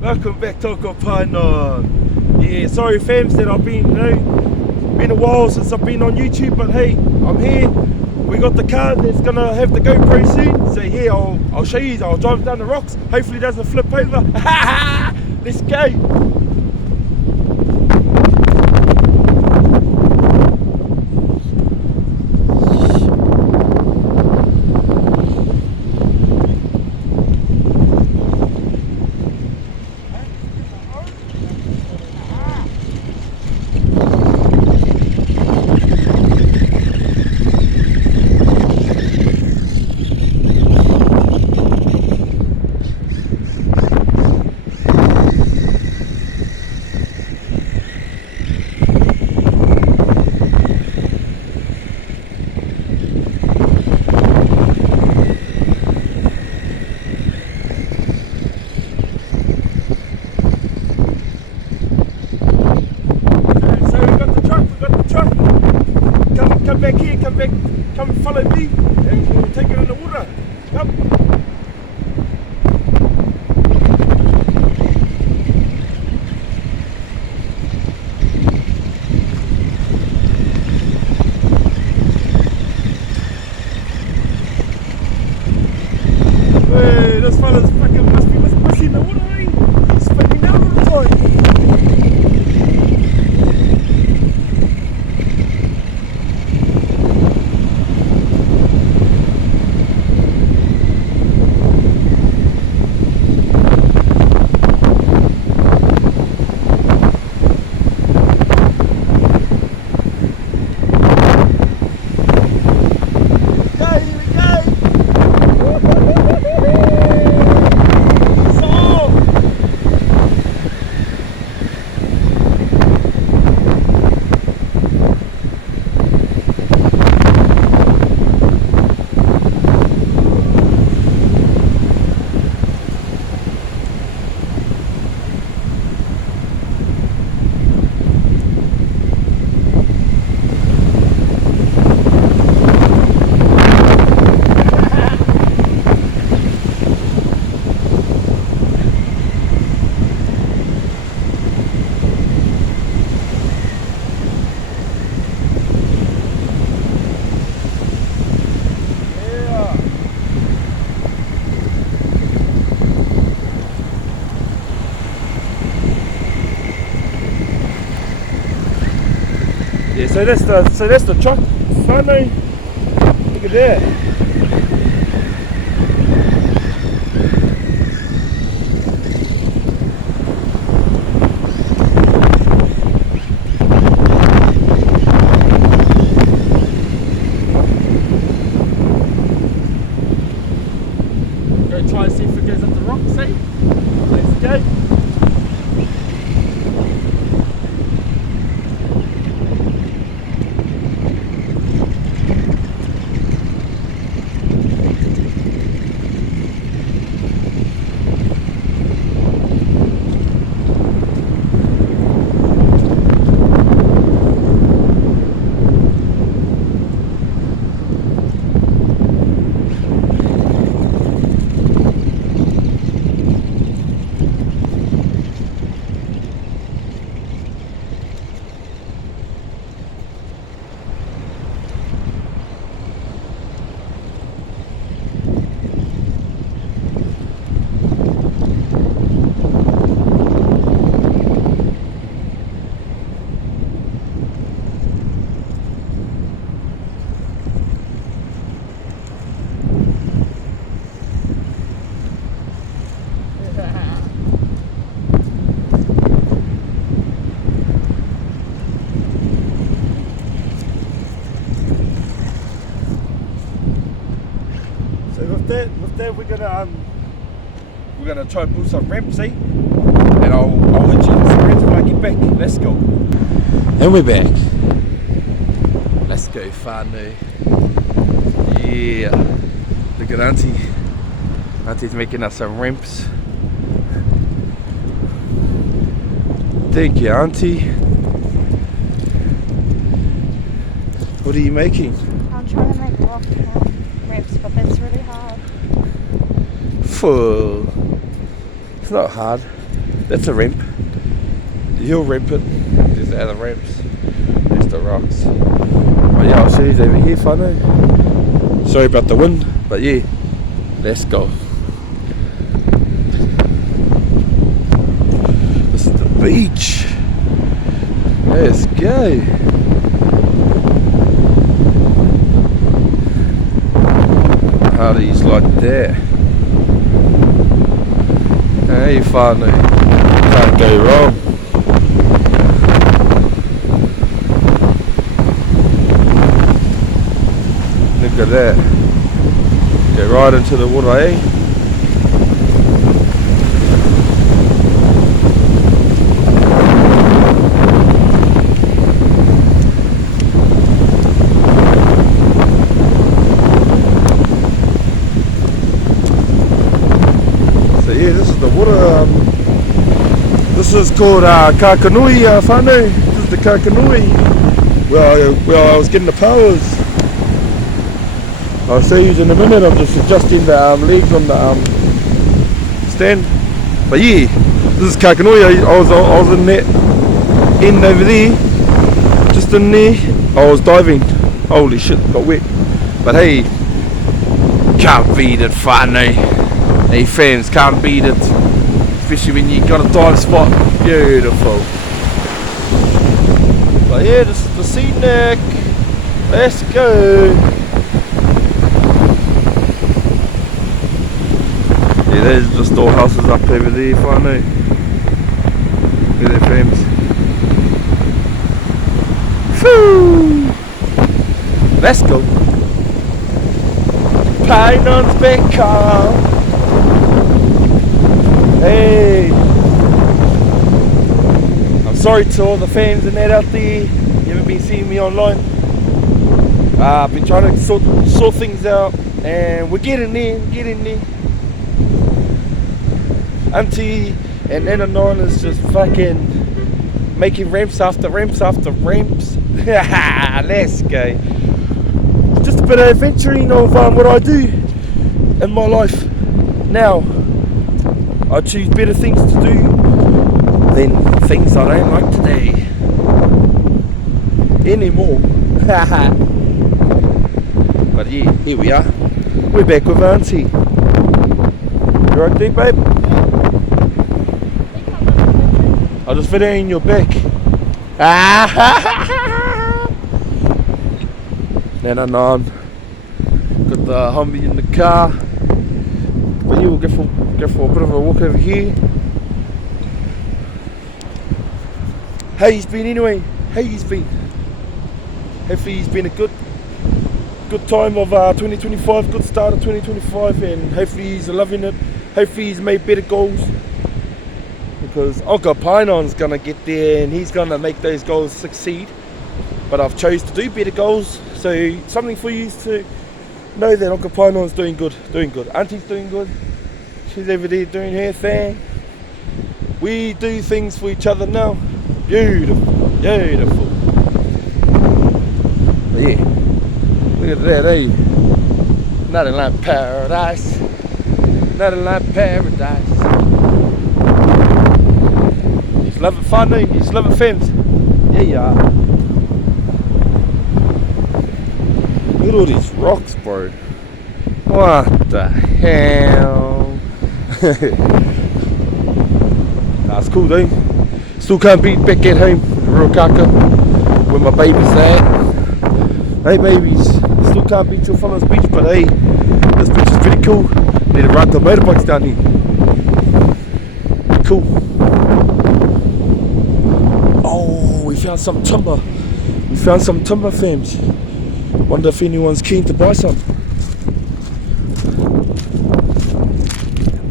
Welcome back to Okopana. Yeah, sorry fams that I've been, been a while since I've been on YouTube, but hey, I'm here. We got the car that's gonna have the GoPro soon. So yeah, I'll show you, I'll drive down the rocks. Hopefully it doesn't flip over. Let's go. Come back here, come follow me, and we'll take it in the water. Come. Hey, this fella's fucking must be in the water, eh? He's spinning out all the time. Yeah, so that's the truck. Funny. Look at that. Go try and see if it goes up the rock, see? Let's go. With that we're gonna try and pull some ramps, see? And I'll hit you with some ramps when I get back. Let's go. And we're back. Let's go, whānau. Yeah. Look at Auntie. Auntie's making us some ramps. Thank you, Auntie. What are you making? I'm trying to make rock ramps, but that's really hard. For It's not hard. That's a ramp. He'll ramp it. There's the other ramps. There's the rocks. But yeah, I'll show you over here, whānau. Sorry about the wind, but yeah, let's go. This is the beach. Let's go. Hardy's like that. Hey, whānau. Can't go wrong. Look at that. Go right into the water, eh? So yeah, this is the water. This is called Kakanui, whānau. This is the Kakanui. Well, I was getting the powers. I'll show you in a minute. I'm just adjusting the legs on the stand. But yeah, this is Kakanui. I was in that end over there, just in there. I was diving. Holy shit, got wet. But hey, can't beat it, whānau. Hey fans, can't beat it. Especially when you got a dive spot. Beautiful. But yeah, this is the scenic. Let's go. Yeah, there's the storehouses up over there, whānau. Look at their frames. Whew! Let's go. Painon's Becca. Hey! I'm sorry to all the fans and that out there. You haven't been seeing me online. I've been trying to sort things out, and we're getting there, Auntie and Nana is just fucking making ramps after ramps after ramps. Let's go. Just a bit of adventuring of what I do in my life. Now, I choose better things to do than things I don't like today. Anymore. But yeah, here we are. We're back with Auntie. You right there, babe? I'll just fit it in your back. Then I'm on. Got the Humvee in the car. But yeah, we'll go for a bit of a walk over here. How you been anyway? How you been? Hopefully it's been a good time of 2025, good start of 2025, and hopefully he's loving it. Hopefully he's made better goals, because Uncle Painon's gonna get there and he's gonna make those goals succeed. But I've chose to do better goals, so something for you to know that Uncle Painon's doing good. Auntie's doing good. She's over there doing her thing. We do things for each other now. Beautiful. But yeah, look at that, eh? Nothing like paradise. Nothing like paradise. You just love it, whānau. You just love it, fans. Yeah, you are. Look at all these rocks, bro. What the hell? That's cool, though. Still can't beat back at home in Ruakaka, where my baby's at. Hey, babies. Still can't beat your fellas beach, but hey, this beach is pretty cool. Need to ride the motorbikes down here. Cool. Oh, we found some timber. Fams. Wonder if anyone's keen to buy some.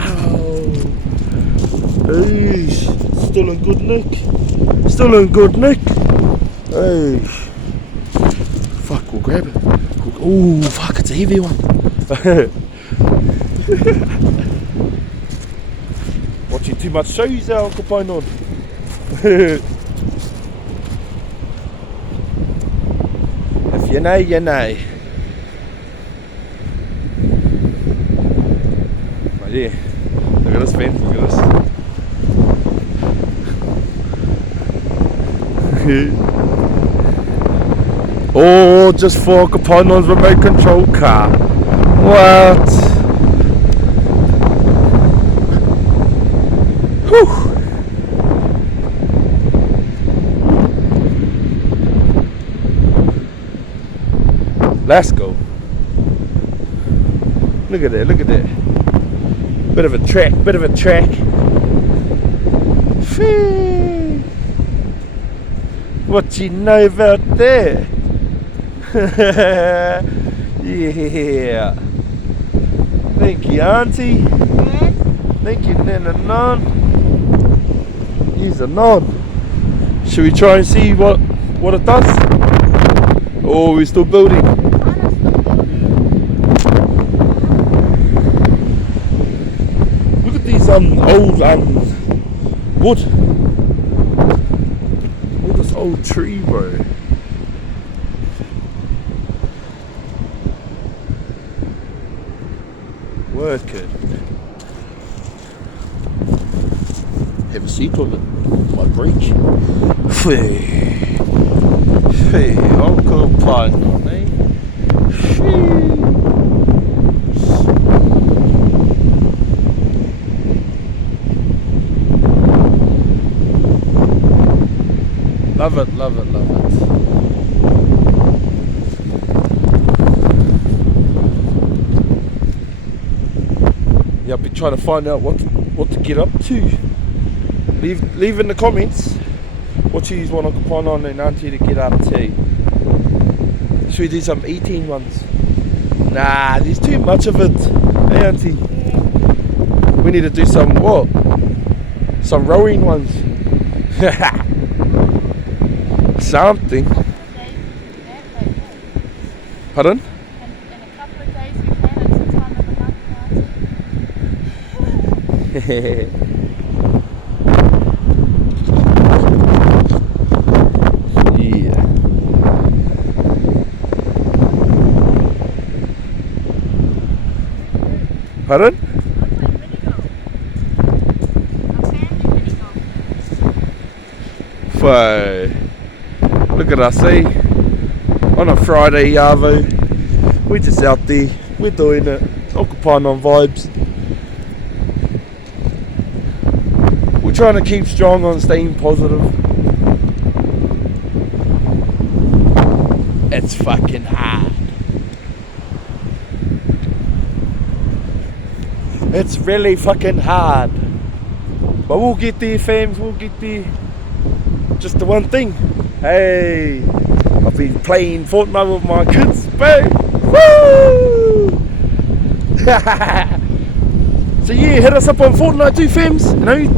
Oh. Hey, still in good nick. Hey. Fuck, we'll grab it. Oh, fuck, it's a heavy one. Watching too much shows there, Uncle Painon. If you know, you know. But yeah, look at at this, man. Look at this. Oh, just for Kapainon's remote control car. What? Whew. Let's go. Look at that, look at that. Bit of a track, bit of a track. Whee. What you know about that? Yeah. Thank you, Auntie. Thank you, Nana Non. Here's a non. Should we try and see what it does? Oh, we're still building. Look at these old wood. Look at this old tree, bro. Work it. Have a seat on it. Might break. Hey, Uncle Painon, eh? Love it, love it, love it. Yeah, I've been trying to find out what to get up to. Leave in the comments what you want Uncle Painon and Auntie to get up to. Should we do some eating ones? Nah, there's too much of it. Hey, Auntie? We need to do some what? Some rowing ones. Something. Pardon? In a couple of days we can. It's the time of the month, Auntie. Yeah. Pardon? Whoa. Look at us, see? On a Friday, Yavo. We're just out there. We're doing it. Uncle Painon vibes. We're trying to keep strong on staying positive. It's fucking hard. It's really fucking hard. But we'll get there, fams. We'll get there. Just the one thing. Hey, I've been playing Fortnite with my kids, babe. Woo! So yeah, hit us up on Fortnite too, fams. You know,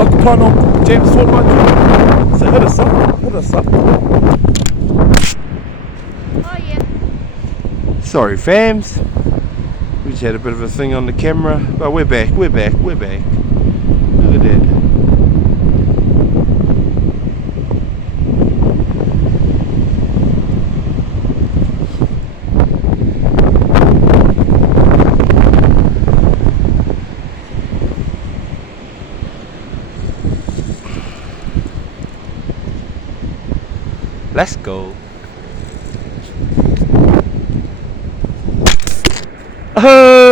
Uncle Painon James Fortnite. So hit us up. Hit us up. Oh yeah. Sorry, fams. We just had a bit of a thing on the camera, but we're back. We're back. We're back. Look at that. Let's go. Oh!